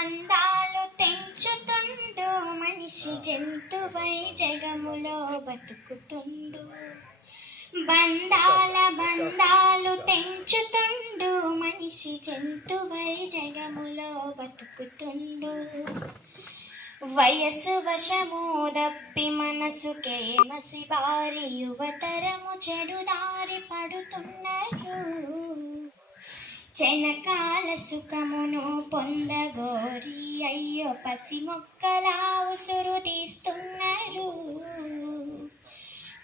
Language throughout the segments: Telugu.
బంధాలు తెంచుతుండు మనిషి జంతువై జగములో బతుకుతుండు. బంధాలు తెంచుతుండు మనిషి జంతువై జగములో బతుకుతుండు. వయసు వశము దప్పి మనసుకే మసిబారి యువతరము చెడుదారి పడుతున్నారు. చెనకాల సుఖమును పొందగోరి అయ్యో పసి మొక్కలా ఉసురు తీస్తున్నారు.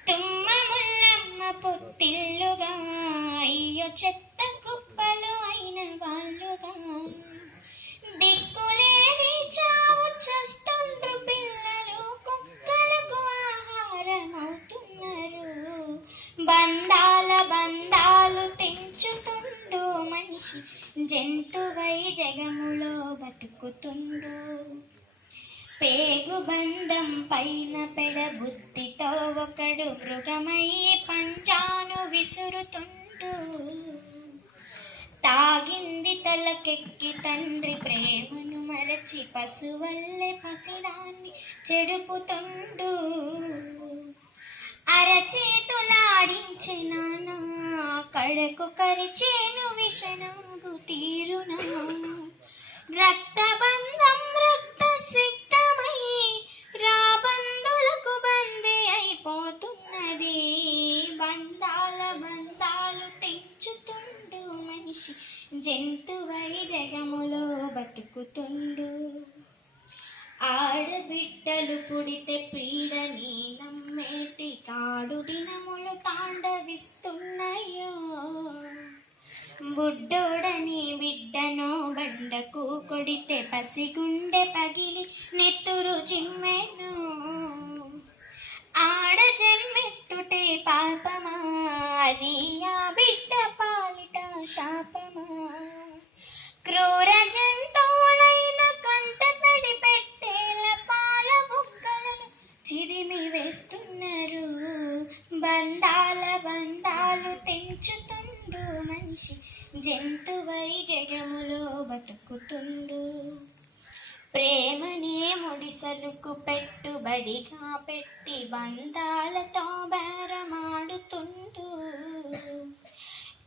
తుమ్మ ముల్లమ్మ పొత్తిల్లుగా అయ్యో చెత్త కుప్పలు అయిన వాళ్ళుగా దిక్కులేని చావు చస్తుండ్రు పిల్లలు కుక్కలకు ఆహారం అవుతున్నారు. బంధాలు తెంచుతుండు మనిషి జంతువై జగములో బతుకుతుండు. పేగు బంధం పైన పెడబుద్ధితో ఒకడు మృగమై పంజాను విసురుతుండు. తాగింది తలకెక్కి తండ్రి ప్రేమను మరచి పశువల్లే పసిదాన్ని చెడుపుతుండు. అరచేతులాడించే నానా కడకు కరిచేను విషనాగు తీరునా. రక్తబంధం రక్త సిక్తమై రాబంధులకు బందీ అయిపోతున్నది. బంధాలు తెంచుతుండు మనిషి జంతువై జగములో బతుకుతుండు. ఆడబిడ్డలు పుడితే పీడని నమ్మేటి కాడు దినములు తాండవిస్తున్నాయో. బుడ్డోడని బిడ్డనో బండకు కొడితే పసిగుండె పగిలి నెత్తురు జిమ్మెను. ఆడ జన్మెత్తుటే పాపమా అది ఆ బిడ్డ పాలిట శాపమా. క్రూర జంతువులైన కంట తడి పెట్టేల పాల బుక్కలను చిదిమి వేస్తున్నారు. బంధాలు తెంచుతుండు మనిషి జంతువై జగములో బతుకుతుండు. ప్రేమనే ముడిసరుకు పెట్టుబడిగా పెట్టి బంధాలతో బేరమాడుతుండు.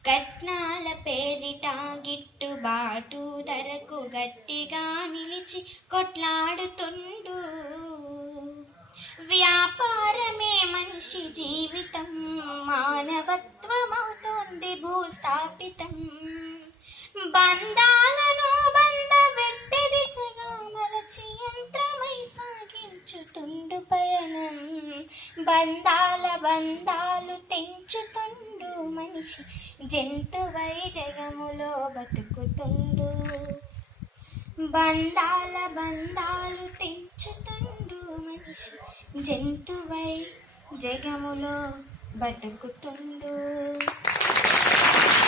కట్నాల పేరిట గిట్టుబాటు ధరకు గట్టిగా నిలిచి కొట్లాడుతుండు. వ్యాపారమే మనిషి జీవితం మానవత్వమవుతోంది భూస్థాపితం. బంధాలను బంధపెట్టే దిశగా మలచి యంత్రమై సాగించుతుండు పయనం. బంధాలు తెంచుతుండు మనిషి జంతువై జగములో బతుకుతుండు. బంధాలు తెంచుతుండు మనిషి జంతువై జగములో బతుకుతుండు.